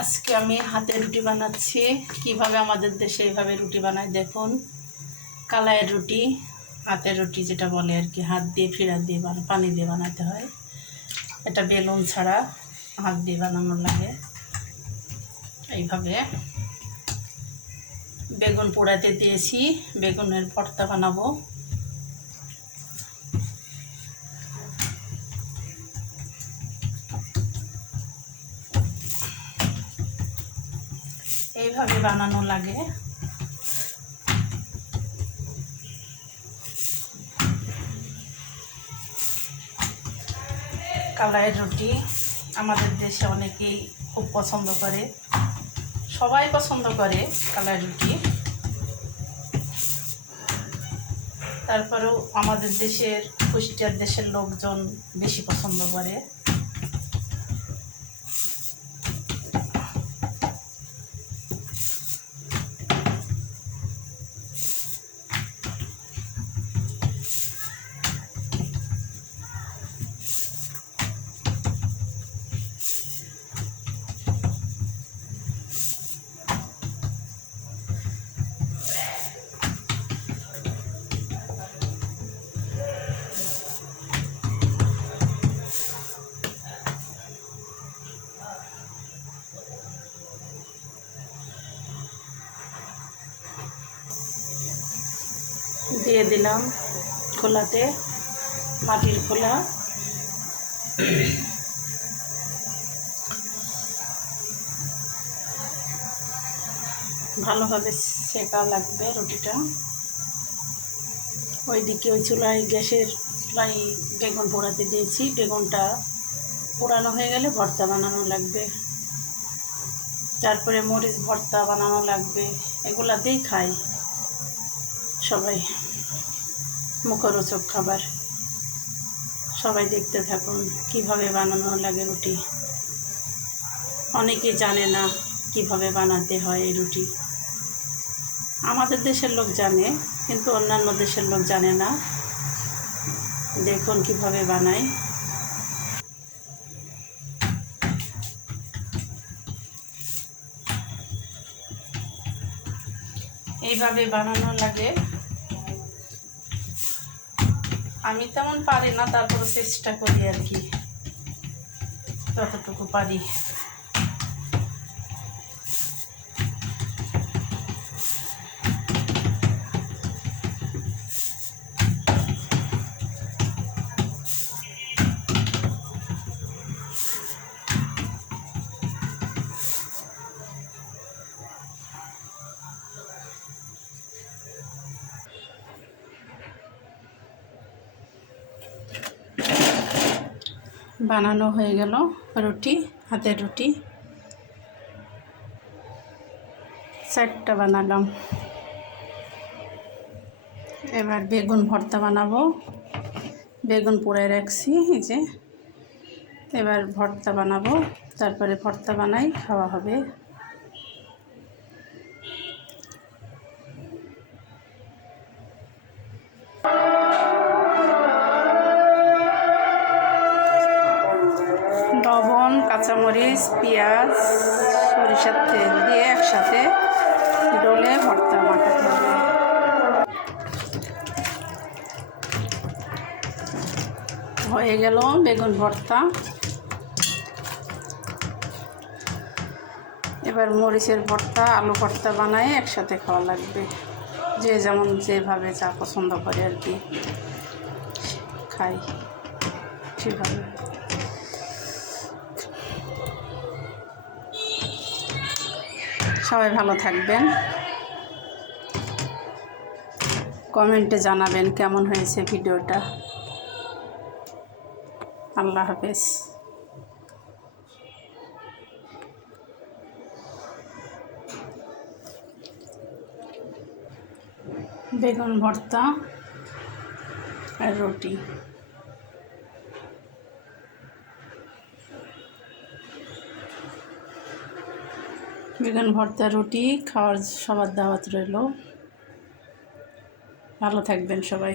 আজকে আমি হাতে রুটি বানাচ্ছি। কিভাবে আমাদের দেশে এইভাবে রুটি বানায় দেখুন। কালাইয়ের রুটি, হাতের রুটি যেটা বলে আর কি, হাত দিয়ে ফিরা দিয়ে পানি দিয়ে বানাতে হয়। এটা বেলুন ছাড়া হাত দিয়ে বানানো লাগে। এইভাবে বেগুন পোড়াতে দিয়েছি, বেগুনের ভর্তা বানাবো। এইভাবে বানানো লাগে। কালাইয়ের রুটি আমাদের দেশে অনেকেই খুব পছন্দ করে, সবাই পছন্দ করে কালাইয়ের রুটি। তারপরেও আমাদের দেশের কুষ্টিয়ার দেশের লোকজন বেশি পছন্দ করে। দিয়ে দিলাম খোলাতে, মাটির খোলা। ভালোভাবে সেকা লাগবে রুটিটা। ওইদিকে ওই চুলায়, গ্যাসের চুলায় বেগুন পোড়াতে দিয়েছি। বেগুনটা পোড়ানো হয়ে গেলে ভর্তা বানানো লাগবে। তারপরে মরিচ ভর্তা বানানো লাগবে। এগুলা দিয়েই খাই সবাই, মুখরোচক খাবার। সবাই দেখতে থাকুন কিভাবে বানানো লাগে রুটি। অনেকে জানে না কিভাবে বানাতে হয় এই রুটি। আমাদের দেশের লোক জানে, কিন্তু অন্যান্য দেশের লোক জানে না। দেখুন কিভাবে বানাই। এইভাবে বানানো লাগে। আমি তেমন পারি না, তারপরে চেষ্টা করি আর কি, যতটুকু পারি। বানানো হয়ে গেল রুটি, হাতের রুটি। 4টা বানালাম। এবার বেগুন ভর্তা বানাবো। বেগুন পোড়ায় রাখছি, এই যে। এবার ভর্তা বানাবো, তারপরে ভর্তা বানাই খাওয়া হবে। লবণ, কাঁচামরিচ, পেঁয়াজ, সরিষার তেল দিয়ে একসাথে ডলে ভর্তা মাখাতে হবে। হয়ে গেল বেগুন ভর্তা। এবার মরিচের ভর্তা, আলু ভর্তা বানায় একসাথে খাওয়া লাগবে। যে যেমন যেভাবে যা পছন্দ করে আর কি, খাই সেভাবে। সবাই ভালো থাকবেন, কমেন্টে জানাবেন কেমন হয়েছে ভিডিওটা। আল্লাহ হাফেজ। বেগুন ভর্তা আর রুটি। বেগুন ভর্তা রুটি খাওয়ার সবার দাওয়াত রইল। ভালো থাকবেন সবাই।